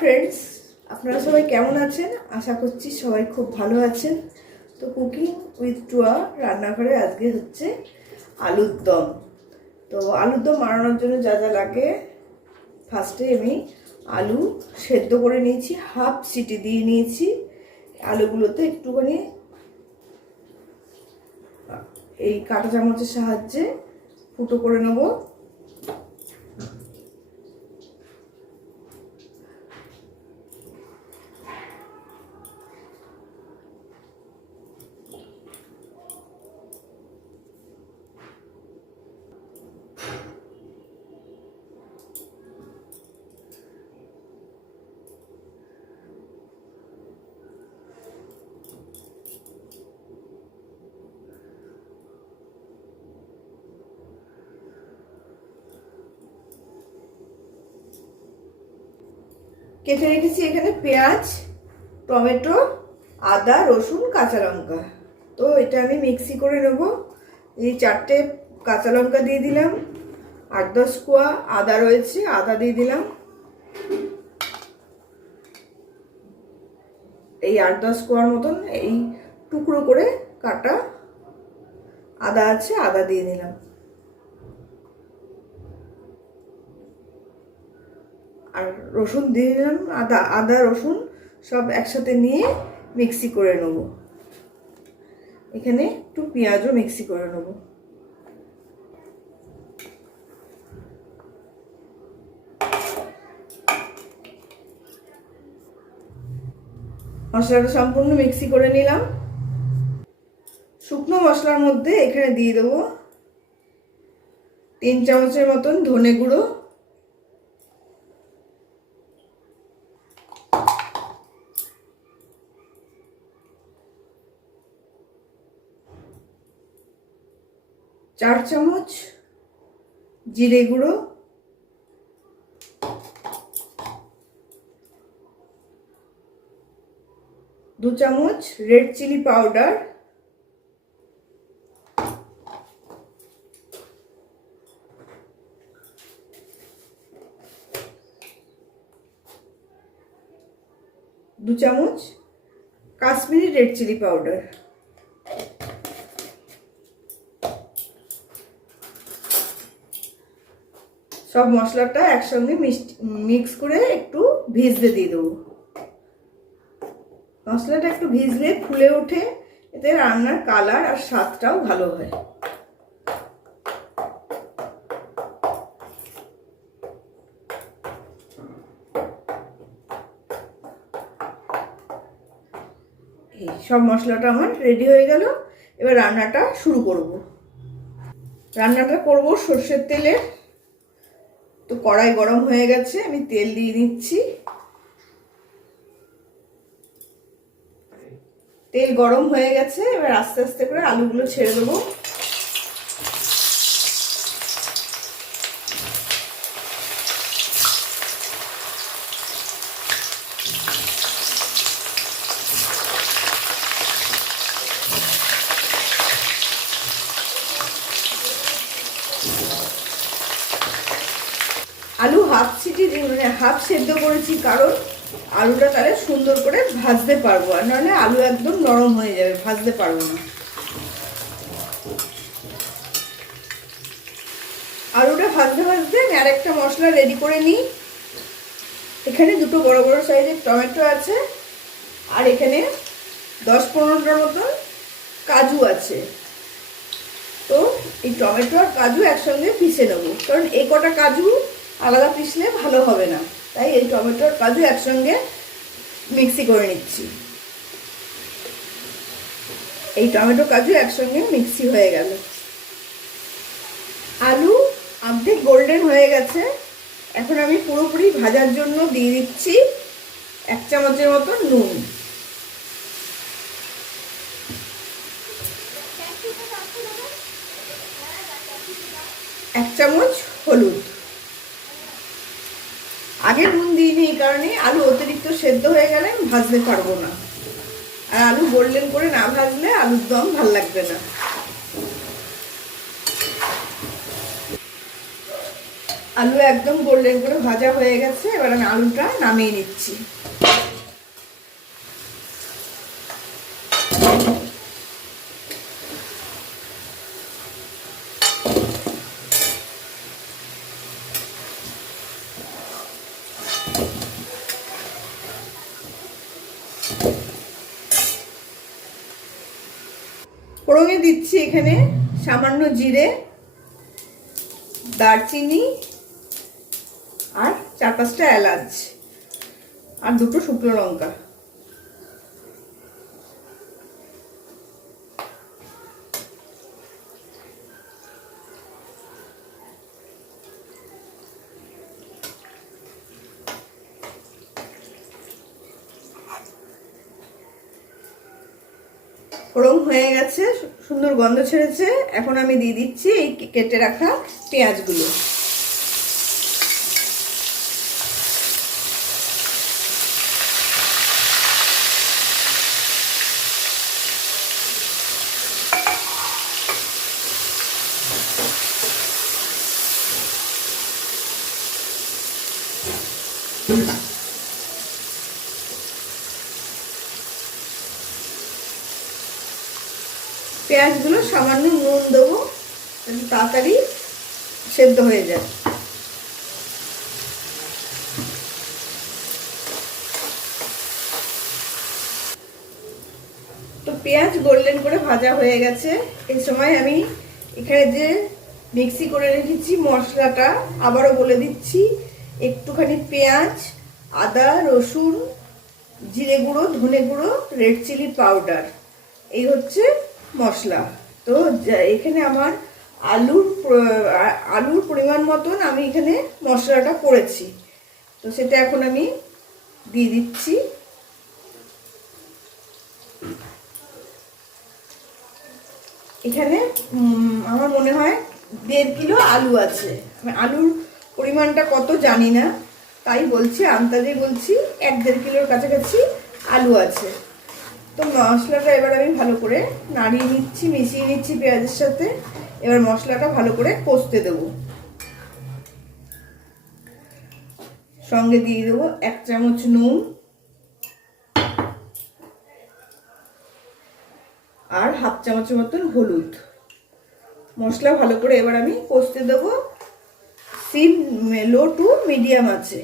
Friends, আপনারা সবাই কেমন আছেন? আশা করছি সবাই খুব ভালো আছেন। তো কুকিং উইথ টুয়া রান্নাঘরে আজকে হচ্ছে আলুর দম। তো আলুর দম বানানোর জন্য যা যা লাগে, ফার্স্টে আমি আলু সেদ্ধ করে নিয়েছি, হাফ সিটি দিয়ে নিয়েছি। আলুগুলোতে একটুখানি এই কাঁটা চামচের সাহায্যে ফুটো করে নেব। কেটে রেখেছি এখানে পেঁয়াজ, টমেটো, আদা, রসুন, কাঁচা লঙ্কা। তো এটা আমি মিক্সি করে নেব। এই 4টে কাঁচা লঙ্কা দিয়ে দিলাম, 8-10 কোয়া আদা রয়েছে, আদা দিয়ে দিলাম। এই 8-10 কোয়ার মতন এই টুকরো করে কাটা আদা আছে, আদা দিয়ে দিলাম। আর রসুন দিয়ে দিলাম, আদা রসুন সব একসাথে নিয়ে মিক্সি করে নেব। এখানে একটু পেঁয়াজও মিক্সি করে নেব। মশলাটা সম্পূর্ণ মিক্সি করে নিলাম। শুকনো মশলার মধ্যে এখানে দিয়ে দেবো 3 চামচের মতন ধনে গুঁড়ো, 4 চামচ জিরে গুঁড়ো, 2 চামচ রেড চিলি পাউডার, 2 চামচ কাশ্মীরি রেড চিলি পাউডার। সব মশলাটা একসঙ্গে মিক্স করে একটু ভিজতে দিয়ে দেবো। মশলাটা একটু ভিজলে ফুলে ওঠে, এতে রান্নার কালার আর স্বাদটাও ভালো হয়। এই সব মশলাটা আমার রেডি হয়ে গেল। এবার রান্নাটা শুরু করব। রান্নাটা করব সর্ষের তেলে। তো কড়াই গরম হয়ে গেছে, আমি তেল দিয়ে নিচ্ছি। তেল গরম হয়ে গেছে, এবার আস্তে আস্তে করে আলুগুলো ছেড়ে দেবো। আলু হাফ সিটি মানে হাফ সেদ্ধ করেছি, কারণ আলুটা তাহলে সুন্দর করে ভাজতে পারবো, আর নাহলে আলু একদম নরম হয়ে যাবে, ভাজতে পারবো না। আলুটা ভাজতে ভাজতে আমি আরেকটা মশলা রেডি করে নিই। এখানে 2টো বড় বড় সাইজের টমেটো আছে, আর এখানে 10-15টার মতন কাজু আছে। তো এই টমেটো আর কাজু একসঙ্গে পিষে নেবো, কারণ এই কটা কাজু আলাদা পিষলে ভালো হবে না, তাই এই টমেটো আর কাজু একসঙ্গে মিক্সি করে নিচ্ছি। এই টমেটো কাজু একসঙ্গে মিক্সি হয়ে গেল। আলু অর্ধেক গোল্ডেন হয়ে গেছে। এখন আমি পুরোপুরি ভাজার জন্য দিয়ে দিচ্ছি 1 চামচের মতো নুন, 1 চামচ হলুদ। আগে নুন দিইনি, এই কারণে আলু অতিরিক্ত সেদ্ধ হয়ে গেলে আমি ভাজতে পারবো না, আর আলু গোল্ডেন করে না ভাজলে আলুর দম ভাল লাগবে না। আলু একদম গোল্ডেন করে ভাজা হয়ে গেছে, এবার আমি আলুটা নামিয়ে নিচ্ছি। ফোড়নে দিচ্ছি এখানে সামান্য জিরে, দারচিনি আর 4-5টা এলাচ আর 2টো শুকনো লঙ্কা। ফোড়ন হয়ে গেছে, সুন্দর গন্ধ ছেড়েছে। এখন আমি দিয়ে দিচ্ছি এই কেটে রাখা পেঁয়াজগুলো। পেঁয়াজগুলো সামান্য নুন দেবো, তাড়াতাড়ি সেদ্ধ হয়ে যায়। তো পেঁয়াজ গোল্ডেন করে ভাজা হয়ে গেছে। এই সময় আমি এখানে যে মিক্সি করে রেখেছি মশলাটা আবারও বলে দিচ্ছি। একটুখানি পেঁয়াজ, আদা, রসুন, জিরে গুঁড়ো, ধনে গুঁড়ো, রেড চিলি পাউডার, এই হচ্ছে মশলা। তো এখানে আমার আলুর পরিমাণ মতন আমি এখানে মশলাটা করেছি। তো সেটা এখন আমি দিয়ে দিচ্ছি। এখানে আমার মনে হয় 1.5 কিলো আলু আছে। আমি আলুর পরিমাণটা কত জানি না, তাই বলছি, আন্দাজে বলছি 1-1.5 কিলোর কাছাকাছি আলু আছে। তো মশলাটা এবার আমি ভালো করে নাড়িয়ে নিচ্ছি, মিশিয়ে নিচ্ছি পেঁয়াজের সাথে। এবার মশলাটা ভালো করে কষতে দেবো। সঙ্গে দিয়ে দেবো 1 চামচ নুন আর 1/2 চামচের মতন হলুদ। মশলা ভালো করে এবার আমি কষতে দেবো লো টু মিডিয়াম আছে।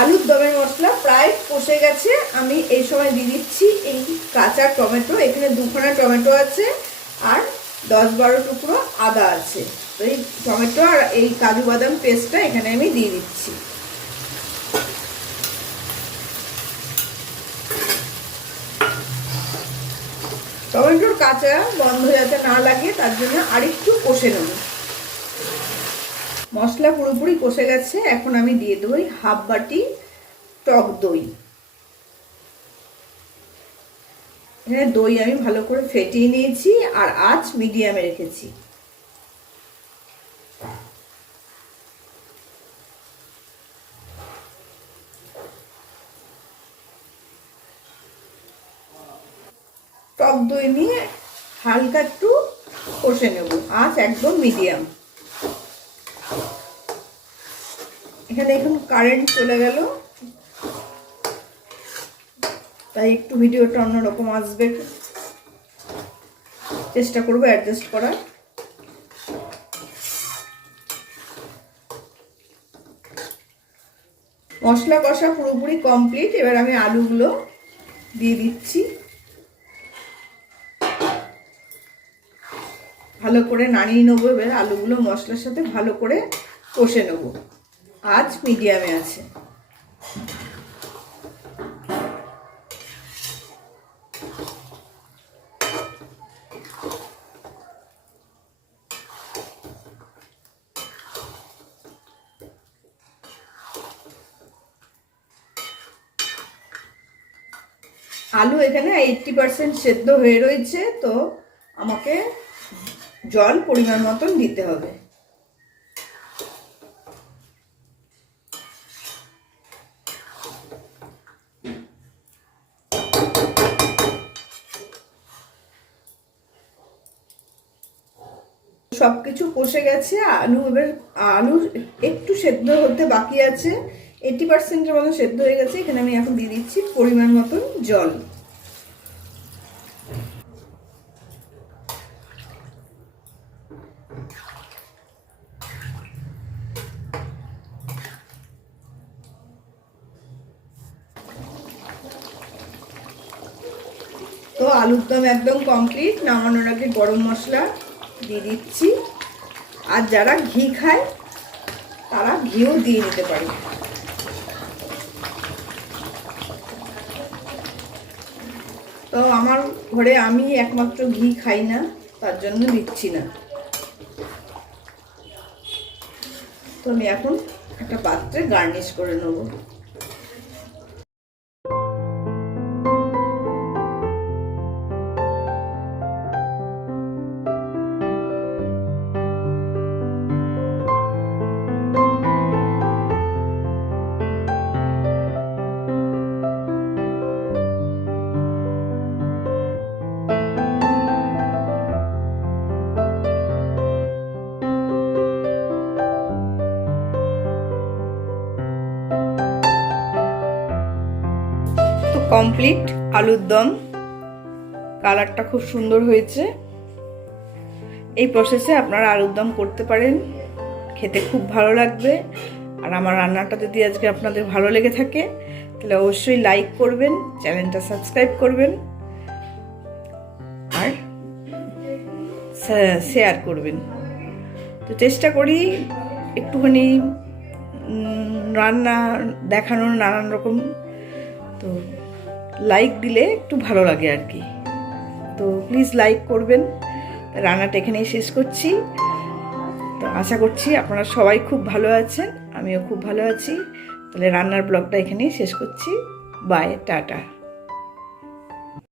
আলুর দমের মশলা প্রায় কষে গেছে। আমি এই সময় দিয়ে দিচ্ছি এই কাঁচা টমেটো। এখানে 2খানা টমেটো আছে আর 10-12 টুকরো আদা আছে। তো এই টমেটো আর এই কাজু বাদাম পেস্টটা এখানে আমি দিয়ে দিচ্ছি। টমেটোর কাঁচা গন্ধ যাতে না লাগে তার জন্য আরেকটু কষে নেব। মশলা পুরোপুরি কষে গেছে। এখন আমি দিয়ে দেবো 1/2 বাটি টক দই। এখানে দই আমি ভালো করে ফেটিয়ে নিয়েছি আর আঁচ মিডিয়ামে রেখেছি। টক দই নিয়ে হালকা একটু কষে নেব, আঁচ একদম মিডিয়াম। এখানে এখন কারেন্ট চলে গেল, তাই একটু ভিডিওটা অন্যরকম আসবে, চেষ্টা করবো অ্যাডজাস্ট করার। মশলা কষা পুরোপুরি কমপ্লিট। এবার আমি আলুগুলো দিয়ে দিচ্ছি। ভালো করে নাড়িয়ে নেবো। এবার আলুগুলো মশলার সাথে ভালো করে কষে নেবো, আঁচ মিডিয়ামে আছে। আলু এখানে 80% সেদ্ধ হয়ে রয়েছে। তো আমাকে জল পরিমাণ মতন দিতে হবে। সব কিছু কষে গেছে। আলু একটু সেদ্ধ হতে বাকি আছে, 80%-এর মতো সেদ্ধ হয়ে গেছে। এখানে আমি এখন দিয়ে দিচ্ছি পরিমাণ মতন জল। তো আলুর দম একদম কমপ্লিট। নামানোর আগে গরম মশলা দিয়ে দিচ্ছি। আর যারা ঘি খায় তারা ঘিও দিয়ে নিতে পারে। তো আমার ঘরে আমি একমাত্র ঘি খাই না, তার জন্য দিচ্ছি না। তো আমি এখন একটা পাত্রে গার্নিশ করে নেব। কমপ্লিট আলুর দম, কালারটা খুব সুন্দর হয়েছে। এই প্রসেসে আপনারা আলুর দম করতে পারেন, খেতে খুব ভালো লাগবে। আর আমার রান্নাটা যদি আজকে আপনাদের ভালো লেগে থাকে তাহলে অবশ্যই লাইক করবেন, চ্যানেলটা সাবস্ক্রাইব করবেন আর শেয়ার করবেন। তো চেষ্টা করি একটুখানি রান্না দেখানোর নানান রকম, তো লাইক দিলে একটু ভালো লাগে আর কি। তো প্লিজ লাইক করবেন। রান্নাটা এখানেই শেষ করছি। তো আশা করছি আপনারা সবাই খুব ভালো আছেন, আমিও খুব ভালো আছি। তাহলে রান্নার ব্লগটা এখানেই শেষ করছি। Bye, tata.